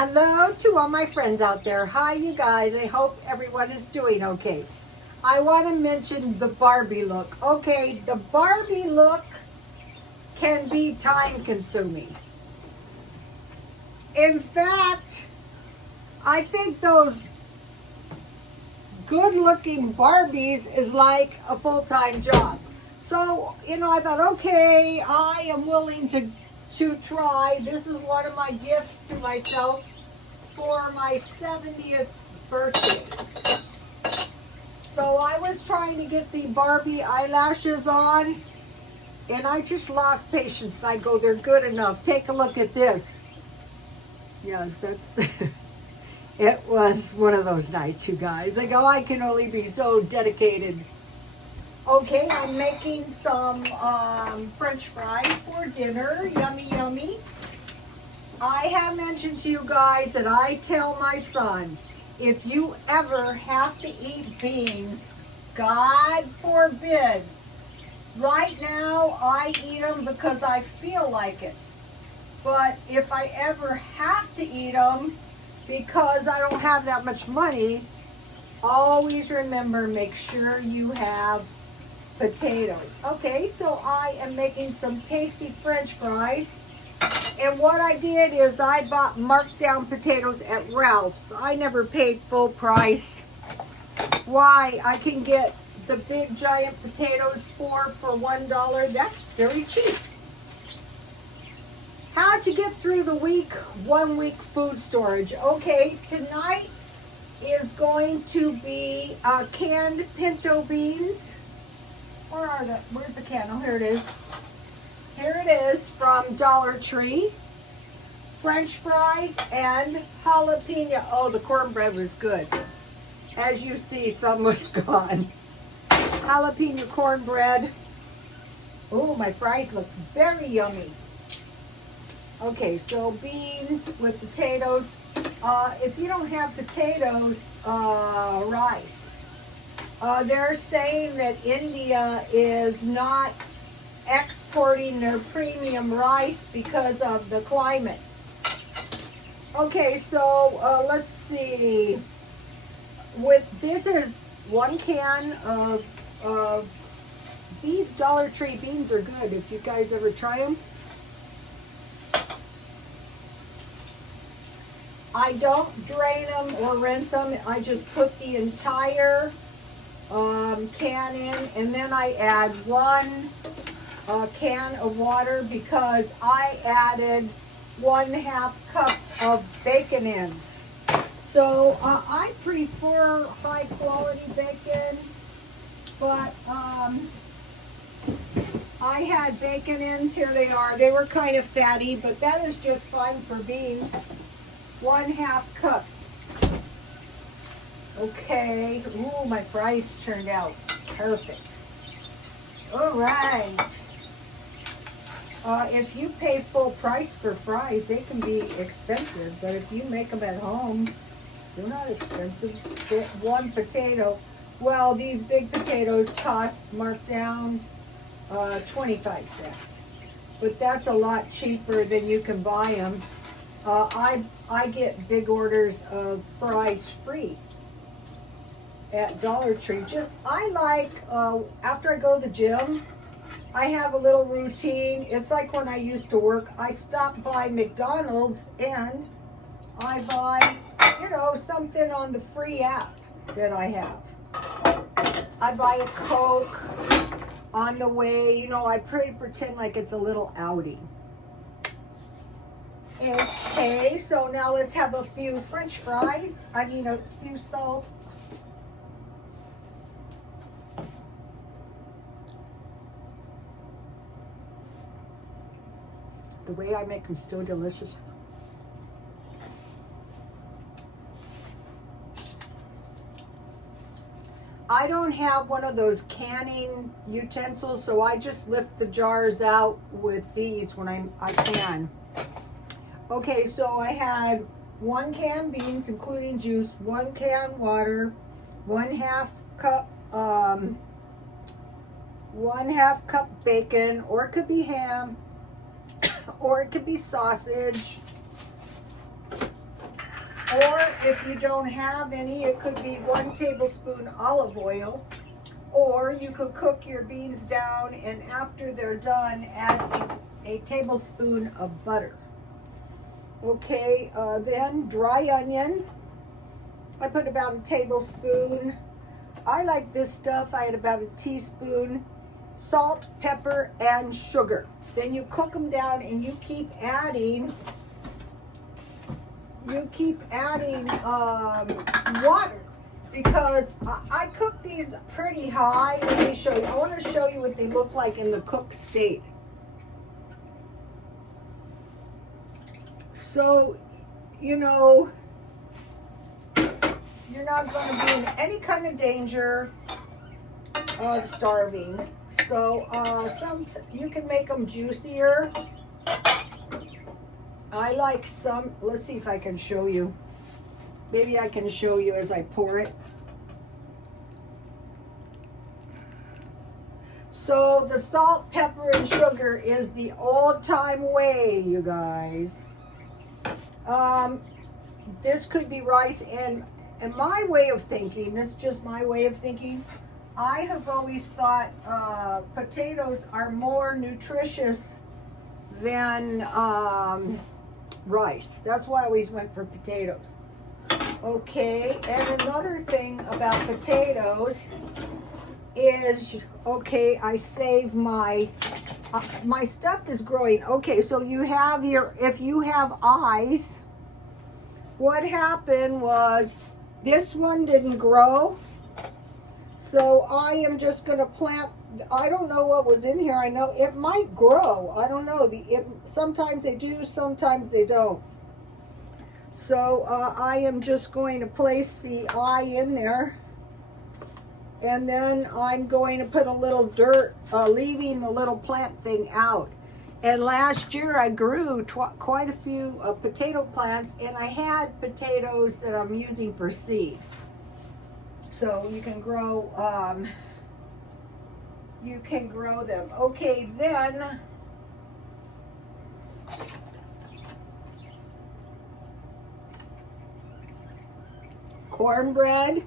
Hello to all my friends out there. Hi, you guys. I hope everyone is doing okay. I want to mention the Barbie look. Okay, the Barbie look can be time consuming. In fact, I think those good looking Barbies is like a full-time job. So, I thought, okay, I am willing to try. This is one of my gifts to myself for my 70th birthday. So I was trying to get the Barbie eyelashes on, and I just lost patience. And I go, they're good enough. Take a look at this. Yes, that's... It was one of those nights, you guys. I go, I can only be so dedicated. Okay, I'm making some French fries for dinner. Yummy, yummy. I have mentioned to you guys that I tell my son, if you ever have to eat beans, God forbid. Right now, I eat them because I feel like it. But if I ever have to eat them, because I don't have that much money, always remember, make sure you have potatoes. Okay, so I am making some tasty French fries. And what I did is I bought marked down potatoes at Ralph's. I never paid full price. Why? I can get the big giant potatoes for $1. That's very cheap. How to get through the week, 1 week food storage. Okay, tonight is going to be canned pinto beans. Where's the can? Oh, here it is. Here it is from Dollar Tree. French fries and jalapeno. Oh, the cornbread was good. As you see, some was gone. Jalapeno cornbread. Oh, my fries look very yummy. Okay, so beans with potatoes. If you don't have potatoes, rice. They're saying that India is not exporting their premium rice because of the climate. Okay, so let's see. This is 1 can of these Dollar Tree beans are good. If you guys ever try them. I don't drain them or rinse them. I just put the entire can in, and then I add 1 can of water because I added 1/2 cup of bacon ends. So I prefer high quality bacon, but I had bacon ends. Here they are. They were kind of fatty, but that is just fine for beans. 1/2 cup. Okay. Ooh, my fries turned out perfect. All right. If you pay full price for fries, they can be expensive, but if you make them at home, they're not expensive. Get 1 potato. Well, these big potatoes cost marked down 25 cents, but that's a lot cheaper than you can buy them. I get big orders of fries free at Dollar Tree. I like, after I go to the gym, I have a little routine. It's like when I used to work. I stop by McDonald's and I buy, something on the free app that I have. I buy a Coke on the way. I pretend like it's a little outing. Okay, so now let's have a few French fries. A few salt. The way I make them so delicious. I don't have one of those canning utensils, so I just lift the jars out with these when I can. Okay, so I had 1 can beans, including juice, 1 can water, 1/2 cup, 1/2 cup bacon, or it could be ham, or it could be sausage. if you don't have any, it could be 1 tablespoon olive oil, or you could cook your beans down and after they're done, add a tablespoon of butter. Okay, then dry onion. I put about a tablespoon. I like this stuff. I had about a teaspoon. Salt, pepper, and sugar. Then you cook them down and you keep adding water, because I cook these pretty high. Let me show you. I want to show you what they look like in the cooked state. So, you know, you're not going to be in any kind of danger of starving. So you can make them juicier. I like some. Let's see if I can show you. Maybe I can show you as I pour it. So the salt, pepper, and sugar is the old-time way, you guys. This could be rice, and my way of thinking, this is just my way of thinking, I have always thought potatoes are more nutritious than rice. That's why I always went for potatoes. Okay, and another thing about potatoes is, okay, I save my stuff is growing. Okay, so you have if you have eyes, what happened was this one didn't grow. So I am just going to plant, I don't know what was in here. I know it might grow. I don't know. Sometimes they do, sometimes they don't. So I am just going to place the eye in there. And then I'm going to put a little dirt, leaving the little plant thing out. And last year I grew quite a few potato plants, and I had potatoes that I'm using for seed. So you can grow them. Okay, then cornbread.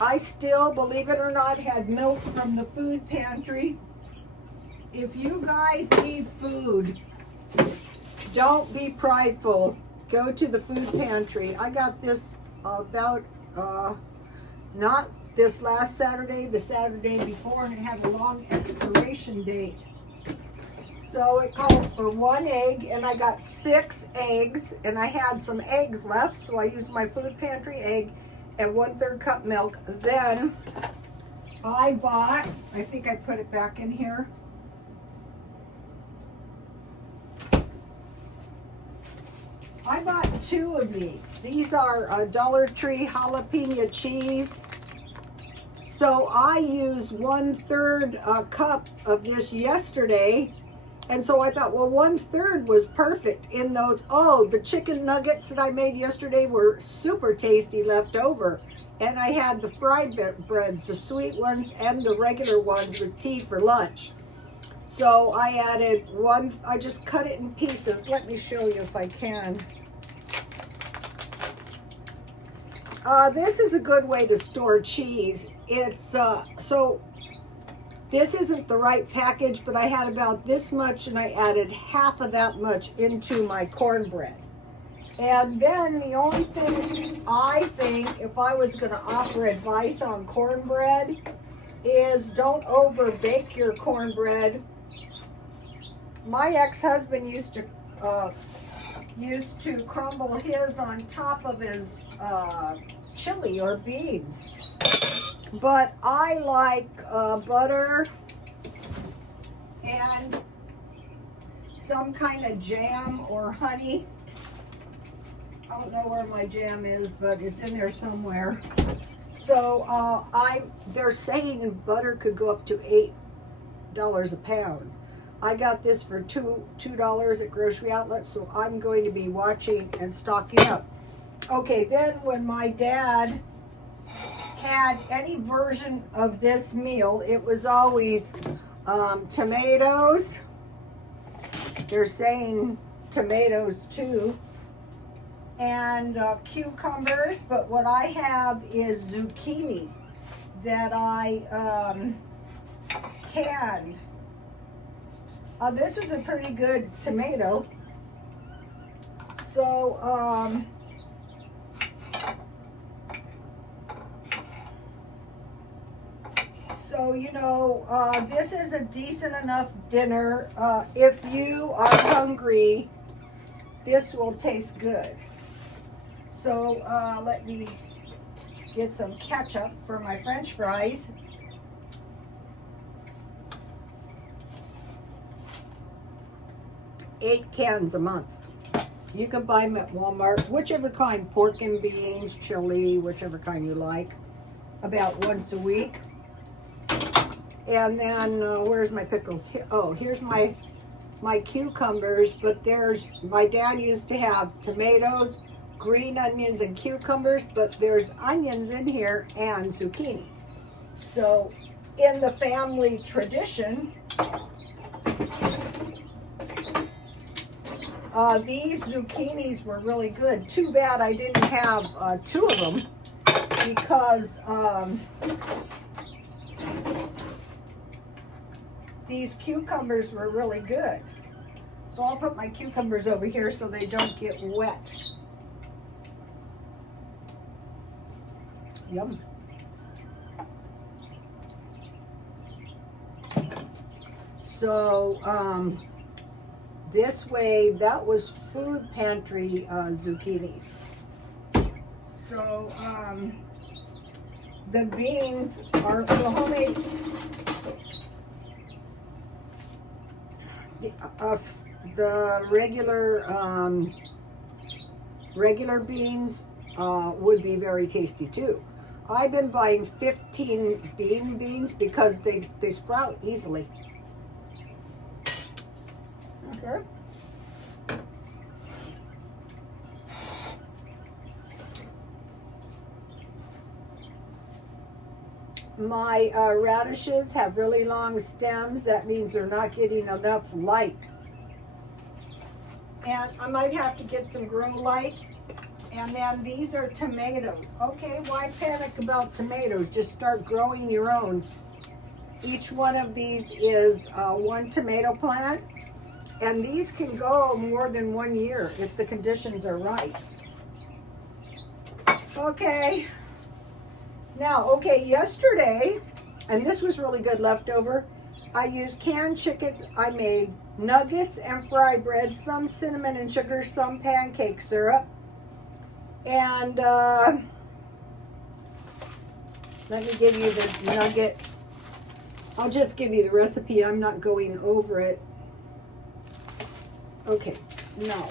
I still, believe it or not, had milk from the food pantry. If you guys need food, don't be prideful. Go to the food pantry. I got this about not this last Saturday, the Saturday before, and it had a long expiration date. So it called for 1 egg, and I got 6 eggs, and I had some eggs left, so I used my food pantry egg and 1/3 cup milk. Then I bought, I think I put it back in here. I bought 2 of these. These are Dollar Tree jalapeno cheese. So I used 1/3 cup of this yesterday. And so I thought, well, 1/3 was perfect in those. Oh, the chicken nuggets that I made yesterday were super tasty left over. And I had the fried breads, the sweet ones and the regular ones with tea for lunch. So I added I just cut it in pieces. Let me show you if I can. This is a good way to store cheese. It's, so this isn't the right package, but I had about this much and I added half of that much into my cornbread. And then the only thing I think, if I was going to offer advice on cornbread, is don't over bake your cornbread. My ex-husband used to crumble his on top of his chili or beans. But I like butter and some kind of jam or honey. I don't know where my jam is, but it's in there somewhere. So they're saying butter could go up to $8 a pound. I got this for $2 at grocery outlets, so I'm going to be watching and stocking up. Okay, then when my dad had any version of this meal, it was always tomatoes. They're saying tomatoes too. and cucumbers, but what I have is zucchini that I canned. This is a pretty good tomato. So, you know, this is a decent enough dinner. If you are hungry, this will taste good. So let me get some ketchup for my French fries. Eight cans a month. You can buy them at Walmart, whichever kind, pork and beans, chili, whichever kind you like, about once a week. And then, where's my pickles? Oh, here's my cucumbers, but my dad used to have tomatoes, green onions, and cucumbers, but there's onions in here and zucchini. So, in the family tradition, these zucchinis were really good. Too bad I didn't have two of them because these cucumbers were really good. So I'll put my cucumbers over here so they don't get wet. Yum. So, this way, that was food pantry zucchinis. So, the beans are the homemade, the regular beans would be very tasty too. I've been buying 15 beans because they sprout easily. Okay. My radishes have really long stems. That means they're not getting enough light. And I might have to get some grow lights. And then these are tomatoes. Okay, why panic about tomatoes? Just start growing your own. Each one of these is one tomato plant. And these can go more than 1 year if the conditions are right. Okay. Now, yesterday, and this was really good leftover, I used canned chickens. I made nuggets and fry bread, some cinnamon and sugar, some pancake syrup. And let me give you the nugget. I'll just give you the recipe. I'm not going over it. Okay, no.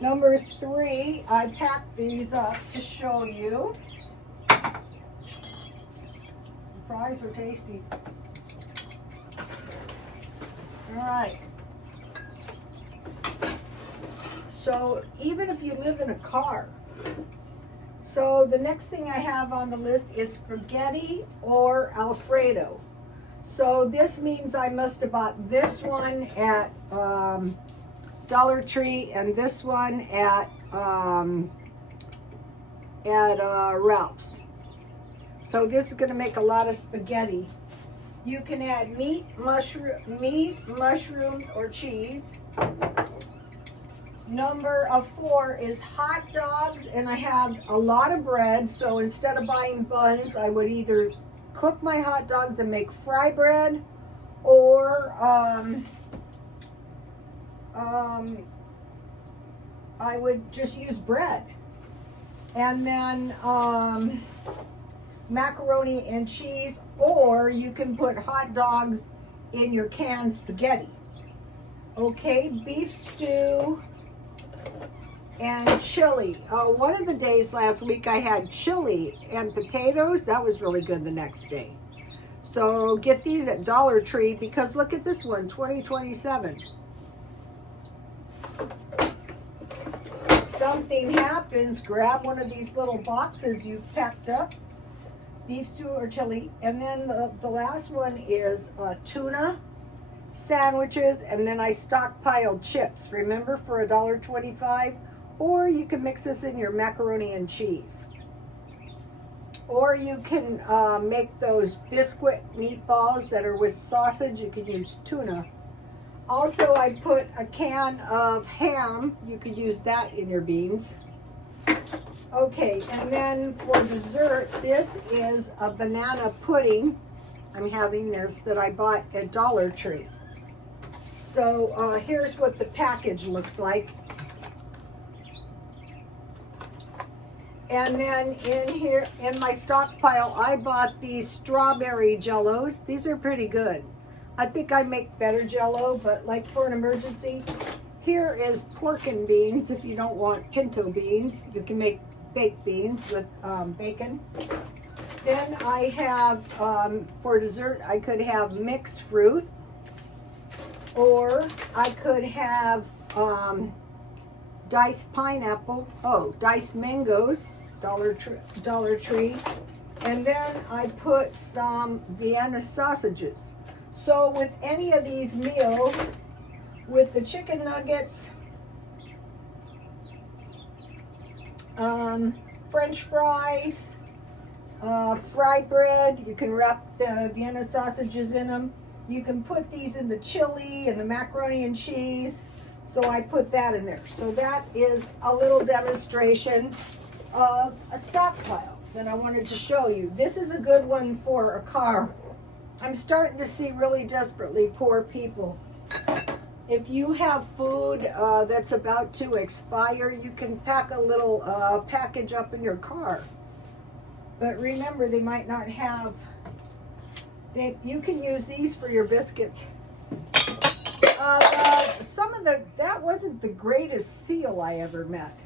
Number 3, I packed these up to show you. The fries are tasty. All right. So even if you live in a car, so the next thing I have on the list is spaghetti or Alfredo. So this means I must have bought this one at Dollar Tree and this one at Ralph's. So this is going to make a lot of spaghetti. You can add meat, mushrooms, or cheese. Number 4 is hot dogs, and I have a lot of bread. So instead of buying buns, I would either cook my hot dogs and make fry bread, or I would just use bread. And then macaroni and cheese, or you can put hot dogs in your canned spaghetti. Okay, beef stew and chili. One of the days last week I had chili and potatoes. That was really good the next day. So get these at Dollar Tree because look at this one, $20.27. Something happens, grab one of these little boxes you've packed up, beef stew or chili, and then the last one is tuna, sandwiches, and then I stockpiled chips, remember, for $1.25. Or you can mix this in your macaroni and cheese. Or you can make those biscuit meatballs that are with sausage. You can use tuna. Also, I put a can of ham. You could use that in your beans. Okay, and then for dessert, this is a banana pudding. I'm having this that I bought at Dollar Tree. So here's what the package looks like. And then in here, in my stockpile, I bought these strawberry jellos. These are pretty good. I think I make better jello, but like for an emergency. Here is pork and beans. If you don't want pinto beans, you can make baked beans with bacon. Then I have, for dessert, I could have mixed fruit. Or I could have diced pineapple, diced mangoes, Dollar Tree. And then I put some Vienna sausages. So with any of these meals, with the chicken nuggets, French fries, fry bread, you can wrap the Vienna sausages in them. You can put these in the chili and the macaroni and cheese. So I put that in there. So that is a little demonstration of a stockpile that I wanted to show you. This is a good one for a car. I'm starting to see really desperately poor people. If you have food that's about to expire, you can pack a little package up in your car. But remember, they might not have, you can use these for your biscuits. That wasn't the greatest seal I ever met.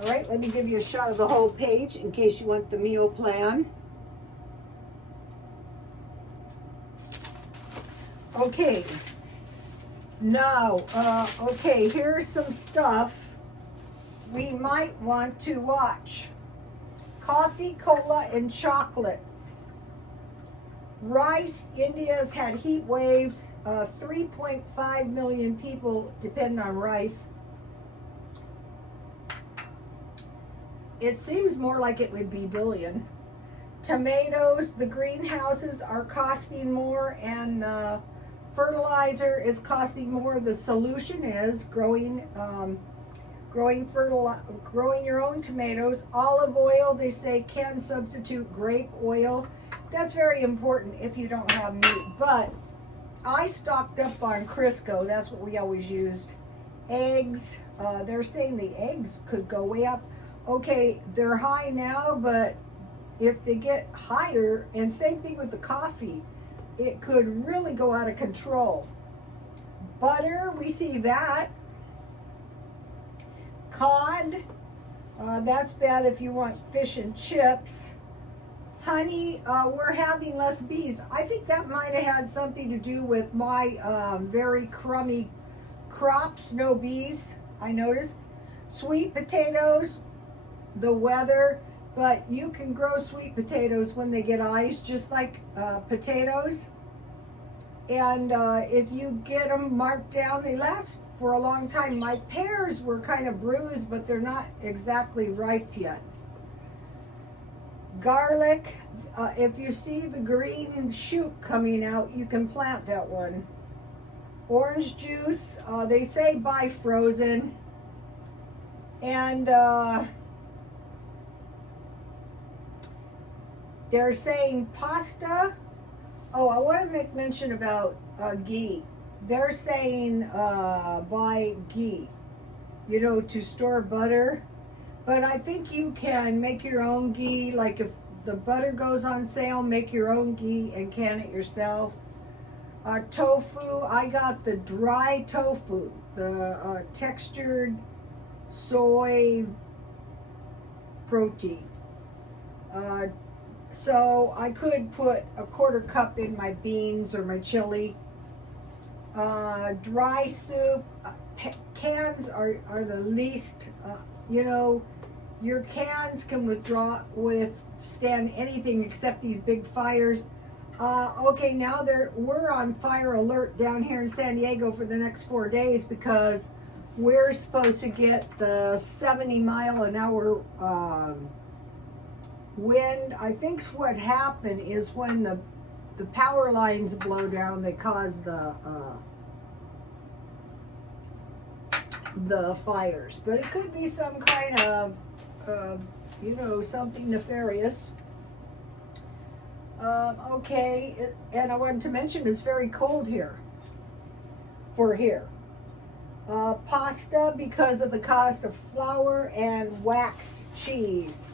All right, let me give you a shot of the whole page in case you want the meal plan. Okay, now, here's some stuff we might want to watch. Coffee, cola, and chocolate. Rice, India's had heat waves. 3.5 million people depend on rice. It seems more like it would be billion. Tomatoes, the greenhouses are costing more, and the fertilizer is costing more. The solution is growing your own tomatoes. Olive oil, they say, can substitute grape oil. That's very important if you don't have meat. But I stocked up on Crisco. That's what we always used. Eggs, they're saying the eggs could go way up. Okay, they're high now, but if they get higher, and same thing with the coffee, it could really go out of control. Butter, we see that. Cod, that's bad if you want fish and chips. Honey, we're having less bees. I think that might have had something to do with my very crummy crops, no bees, I noticed. Sweet potatoes, the weather, but you can grow sweet potatoes when they get ice, just like potatoes. And if you get them marked down, they last for a long time. My pears were kind of bruised, but they're not exactly ripe yet. Garlic, if you see the green shoot coming out, you can plant that one. Orange juice, they say buy frozen. And they're saying pasta. Oh, I want to make mention about ghee. They're saying buy ghee, to store butter. But I think you can make your own ghee. Like if the butter goes on sale, make your own ghee and can it yourself. Tofu, I got the dry tofu, the textured soy protein. So I could put a 1/4 cup in my beans or my chili. Dry soup, cans are the least, your cans can withstand anything except these big fires. Okay, now we're on fire alert down here in San Diego for the next 4 days because we're supposed to get the 70-mile-an-hour wind. I think what happened is when the power lines blow down, they cause the fires. But it could be some kind of, something nefarious. Okay, and I wanted to mention it's very cold here. For here. Pasta because of the cost of flour and wax cheese.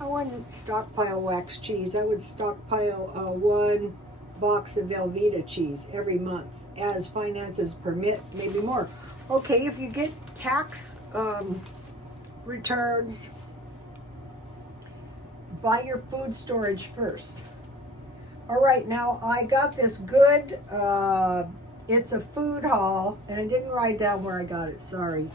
I wouldn't stockpile wax cheese. I would stockpile 1 box of Velveeta cheese every month as finances permit, maybe more. Okay, if you get tax returns, buy your food storage first. All right, now I got this good, it's a food haul, and I didn't write down where I got it, sorry.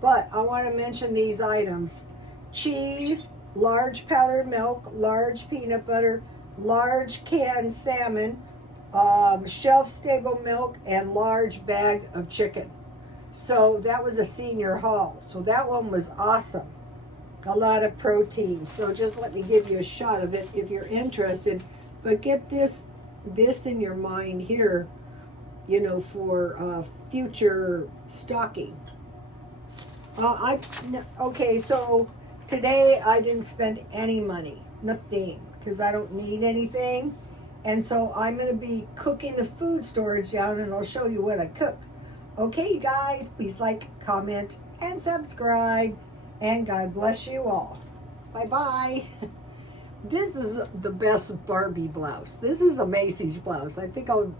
But I want to mention these items. Cheese, large powdered milk, large peanut butter, large canned salmon, shelf-stable milk, and large bag of chicken. So that was a senior haul. So that one was awesome. A lot of protein. So just let me give you a shot of it if you're interested. But get this in your mind here, for future stocking. Okay, so today I didn't spend any money, nothing, because I don't need anything. And so I'm going to be cooking the food storage down, and I'll show you what I cook. Okay, you guys, please like, comment, and subscribe. And God bless you all. Bye-bye. This is the best Barbie blouse. This is a Macy's blouse. I think I'll...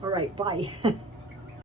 All right, bye.